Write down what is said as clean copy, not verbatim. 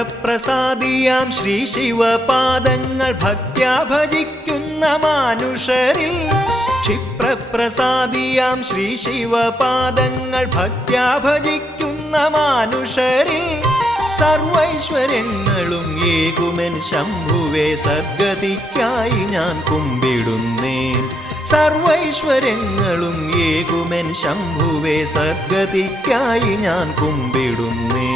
ക്ഷിപ്രപ്രസാദിയാം ശ്രീ ശിവപാദങ്ങൾ ഭക്ത്യാ ഭജിക്കുന്ന മാനുഷരിൽ ക്ഷിപ്രപ്രസാദിയാം ശ്രീ ശിവപാദങ്ങൾ ഭക്ത്യാ ഭജിക്കുന്ന മാനുഷരിൽ സർവൈശ്വര്യങ്ങളും ഏകുമെൻ ശംഭുവേ സദ്ഗതിക്കായി ഞാൻ കുമ്പിടുന്നേൻ സർവൈശ്വര്യങ്ങളും ഏകുമെൻ ശംഭുവേ സദ്ഗതിക്കായി ഞാൻ കുമ്പിടുന്നേൻ